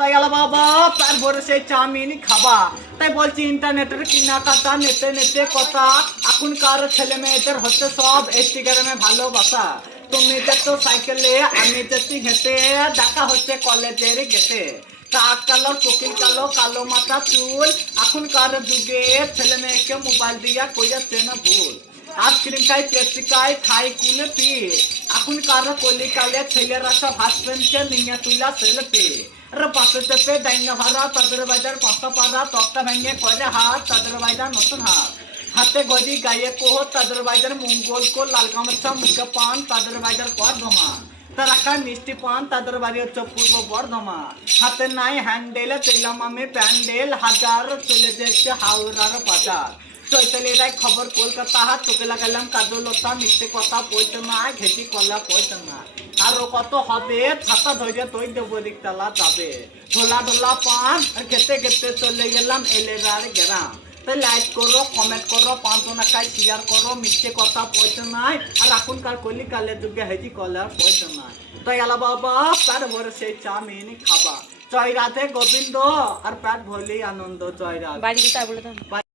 তাই গেল বাবা তারপরে সেই চাউমিন খাবা তাই বলছি ইন্টারনেটের কেনাকাটা নেতে নেতে কথা এখনকার ছেলে মেয়েদের হচ্ছে সব ইনস্টাগ্রামে ভালোবাসা তুমি যাচ্ছো সাইকেলে আমি যাচ্ছি হেঁটে দেখা হচ্ছে কলেজের গেটে কাক কালো কোকিল কালো কালো মাথা চুল এখনকার যুগে ছেলে মেয়েকে মোবাইল দিয়া কইয়াছে না ভুল আইসক্রিম খাই পেপসি খাই খাই কুলপি এখনকার কলিকালে ছেলেরা সব হাসবেন্ডকে নিয়ে তুলা সেলফি আর পাশে চেপে ডাইনা ভাড়া তাদের বাজার পাঁচটা পাড়া তক্তা ভেঙে করে হাত তাদের বাজার নতুন হাত হাতে গদি গায়ে কোহ তাদের বাজার মঙ্গল কো লাল গামছা মুখে পান তাদের বাজার পর ধমা তারা খায় মিষ্টি পান তাদের বাড়ি হচ্ছে পূর্ব বর্ধমান হাতে নাই হ্যান্ডেল চইলাম আমি প্যান্ডেল হাজার চলে যাচ্ছে হাওড়ার বাজার চৈতালিরাই খবর কলকাতা হাত চোখে লাগালাম কাজলতা মিষ্টি কথা পড়তে না ঘেটি কলা পড়তে না আরো কত হবে ছাতা ধরে তৈ দেবো দিকতলা যাবে ঢোলা ঢোলা পান আর খেতে খেতে চলে গেলাম এলেরার গ্রাম তাই লাইক করো কমেন্ট করো 5 জনকায় শেয়ার করো মিষ্টি কথা পয়সা নাই আর এখনকার কলিকালের যুগে হেজি কলার পয়সা নাই তাই আলা বাবা তার ভরে সেই চাউমিন খাবা জয় রাধে গোবিন্দ আর পেট ভরলেই আনন্দ জয় রাধে বাড়ি কোথায় বলে দাও।